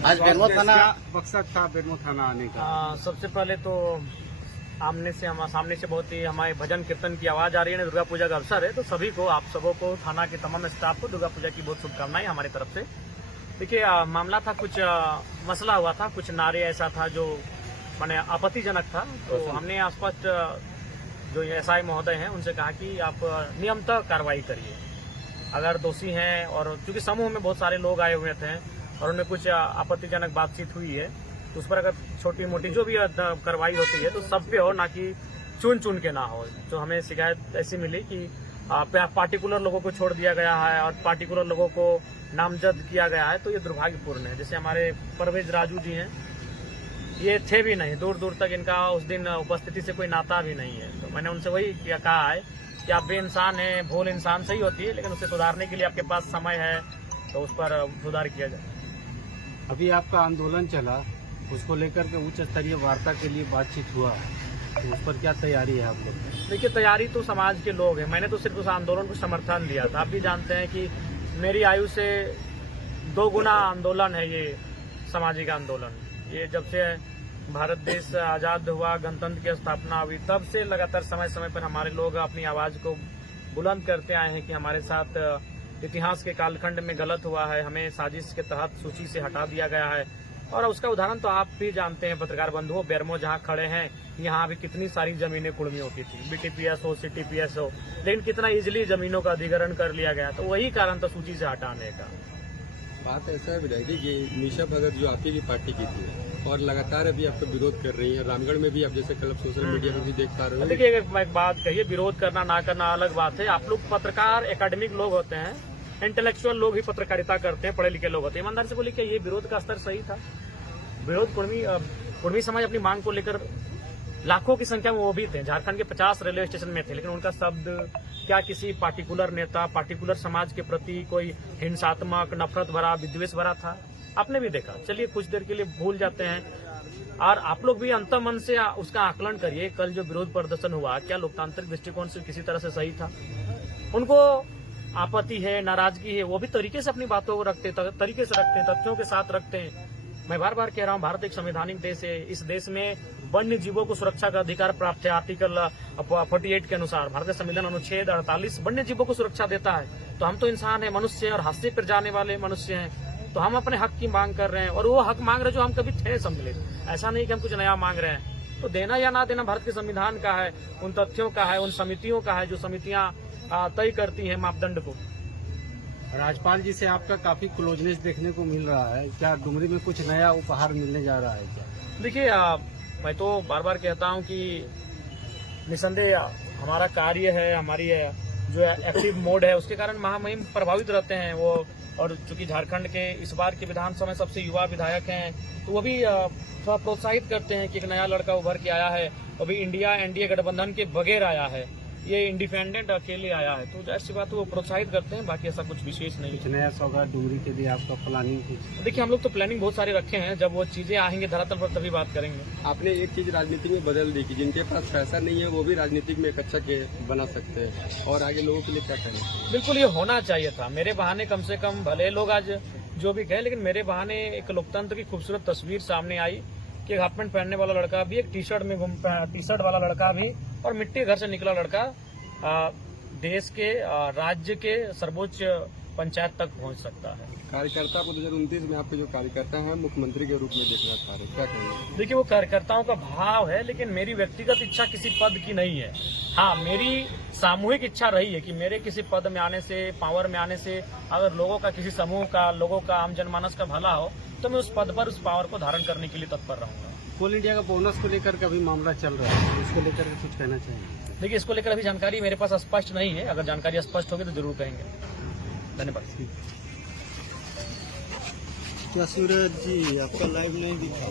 आज बेरमो थाना मकसद था बेरमो थाना आने का? सबसे पहले तो सामने से बहुत ही हमारे भजन कीर्तन की आवाज आ रही है। दुर्गा पूजा का अवसर है तो सभी को, आप सबों को, थाना के तमाम स्टाफ को दुर्गा पूजा की बहुत शुभकामनाएं हमारी तरफ से। देखिए, मामला था, कुछ मसला हुआ था, कुछ नारे ऐसा था जो माने आपत्तिजनक था। तो हमने स्पष्ट जो एसआई महोदय हैं उनसे कहा कि आप नियमतः कार्रवाई करिए। अगर दोषी हैं, और क्योंकि समूह में बहुत सारे लोग आए हुए थे और उनमें कुछ आपत्तिजनक बातचीत हुई है, तो उस पर अगर छोटी मोटी जो भी कार्रवाई होती है तो सब पे हो, ना कि चुन चुन के ना हो। तो हमें शिकायत ऐसी मिली कि पार्टिकुलर लोगों को छोड़ दिया गया है और पार्टिकुलर लोगों को नामजद किया गया है, तो ये दुर्भाग्यपूर्ण है। जैसे हमारे परवेज राजू जी हैं, ये थे भी नहीं, दूर दूर तक इनका उस दिन उपस्थिति से कोई नाता भी नहीं है। तो मैंने उनसे वही कहा है कि आप बेइंसान हैं, भूल इंसान सही होती है, लेकिन उसे सुधारने के लिए आपके पास समय है, तो उस पर सुधार किया जाए। अभी आपका आंदोलन चला, उसको लेकर के उच्च स्तरीय वार्ता के लिए बातचीत हुआ, तो उस पर क्या तैयारी है आप लोग? देखिए, तैयारी तो समाज के लोग हैं, मैंने तो सिर्फ उस आंदोलन को समर्थन दिया था। आप भी जानते हैं कि मेरी आयु से 2 गुना आंदोलन है ये सामाजिक आंदोलन। ये जब से भारत देश आजाद हुआ, गणतंत्र की स्थापना हुई, तब से लगातार समय समय पर हमारे लोग अपनी आवाज को बुलंद करते आए हैं कि हमारे साथ इतिहास के कालखंड में गलत हुआ है, हमें साजिश के तहत सूची से हटा दिया गया है। और उसका उदाहरण तो आप भी जानते हैं पत्रकार बंधुओं, बेरमो जहां खड़े हैं, यहाँ भी कितनी सारी जमीनें कुड़मी होती थी, बीटीपीएस हो, सीटीपीएस हो, लेकिन कितना इजीली जमीनों का अधिग्रहण कर लिया गया। तो वही कारण था सूची से हटाने का। बात ऐसा है विधायक जी कि निशा भगत जो आपकी की पार्टी की थी और लगातार अभी आपका विरोध कर रही है, रामगढ़ में भी आप जैसे कल सोशल मीडिया पर भी देख पा रहे हो। देखिए, एक बात कहिए, विरोध करना ना करना अलग बात है। आप लोग पत्रकार एकेडमिक लोग होते हैं, इंटेलेक्चुअल लोग ही पत्रकारिता करते हैं, पढ़े लिखे लोग होते हैं। ईमानदारी से बोलिए, क्या ये विरोध का स्तर सही था? विरोध कुर्मी समाज अपनी मांग को लेकर लाखों की संख्या में वो भी थे, झारखंड के 50 रेलवे स्टेशन में थे, लेकिन उनका शब्द क्या किसी पार्टिकुलर नेता, पार्टिकुलर समाज के प्रति कोई हिंसात्मक, नफरत भरा, विद्वेष भरा था? आपने भी देखा। चलिए, कुछ देर के लिए भूल जाते हैं, और आप लोग भी अंतः मन से उसका आकलन करिए। कल जो विरोध प्रदर्शन हुआ, क्या लोकतांत्रिक दृष्टिकोण से किसी तरह से सही था? उनको आपत्ति है, नाराजगी है, वो भी तरीके से अपनी बातों को रखते, तरीके से रखते हैं, तथ्यों के साथ रखते हैं। मैं बार बार कह रहा हूँ, भारत एक संवैधानिक देश है। इस देश में वन्य जीवों को सुरक्षा का अधिकार प्राप्त है। आर्टिकल 48 के अनुसार भारतीय संविधान अनुच्छेद 48 वन्य जीवों को सुरक्षा देता है। तो हम तो इंसान है, मनुष्य है, और हाथ पर जाने वाले मनुष्य हैं। तो हम अपने हक की मांग कर रहे हैं, और वो हक मांग रहे जो हम कभी थे सम्मिलित। ऐसा नहीं कि हम कुछ नया मांग रहे हैं। तो देना या ना देना भारत के संविधान का है, उन तथ्यों का है, उन समितियों का है जो समितियां तय करती है मापदंड को। राजपाल जी से आपका काफी क्लोजनेस देखने को मिल रहा है, क्या डुमरी में कुछ नया उपहार मिलने जा रहा है क्या? देखिए, मैं तो बार बार कहता हूं कि निसंदेह हमारा कार्य है, हमारी जो एक्टिव मोड है, उसके कारण महामहिम प्रभावित रहते हैं वो। और चूंकि झारखंड के इस बार के विधानसभा में सबसे युवा विधायक हैं, तो वो भी थोड़ा प्रोत्साहित करते हैं कि एक नया लड़का उभर के आया है, अभी इंडिया एनडीए गठबंधन के बगैर आया है, ये इंडिपेंडेंट अकेले आया है। तो ऐसी बात वो प्रोत्साहित करते हैं, बाकी ऐसा कुछ विशेष नहीं। कुछ नया सौगात डुमरी के लिए आपका प्लानिंग कुछ? देखिए, हम लोग तो प्लानिंग बहुत सारे रखे हैं, जब वो चीजें आएंगे धरातल पर तभी बात करेंगे। आपने एक चीज राजनीति में बदल दी कि जिनके पास पैसा नहीं है वो भी राजनीतिक में एक अच्छा बना सकते हैं, और आगे लोगों के लिए क्या करें? बिल्कुल, ये होना चाहिए था। मेरे बहाने कम से कम, भले लोग आज जो भी कहे, लेकिन मेरे बहाने एक लोकतंत्र की खूबसूरत तस्वीर सामने आई कि एक हाफ पैंट पहनने वाला लड़का भी, एक टी शर्ट वाला लड़का भी, और मिट्टी घर से निकला लड़का देश के राज्य के सर्वोच्च पंचायत तक पहुंच सकता है। कार्यकर्ता को 2029 में आपके जो कार्यकर्ता हैं मुख्यमंत्री के रूप में देखना चाह रहे, क्या कहेंगे? देखिए, वो कार्यकर्ताओं का भाव है, लेकिन मेरी व्यक्तिगत इच्छा किसी पद की नहीं है। हाँ, मेरी सामूहिक इच्छा रही है कि मेरे किसी पद में आने से, पावर में आने से, अगर लोगों का, किसी समूह का, लोगों का, आम जनमानस का भला हो, तो मैं उस पद पर, उस पावर को धारण करने के लिए तत्पर रहूंगा। कोल इंडिया का बोनस को लेकर के अभी मामला चल रहा है, इसको लेकर के कुछ कहना चाहिए? देखिए, इसको लेकर अभी जानकारी मेरे पास स्पष्ट नहीं है, अगर जानकारी स्पष्ट होगी तो जरूर कहेंगे। धन्यवाद। क्या सूरज जी आपका लाइव नहीं दिखा?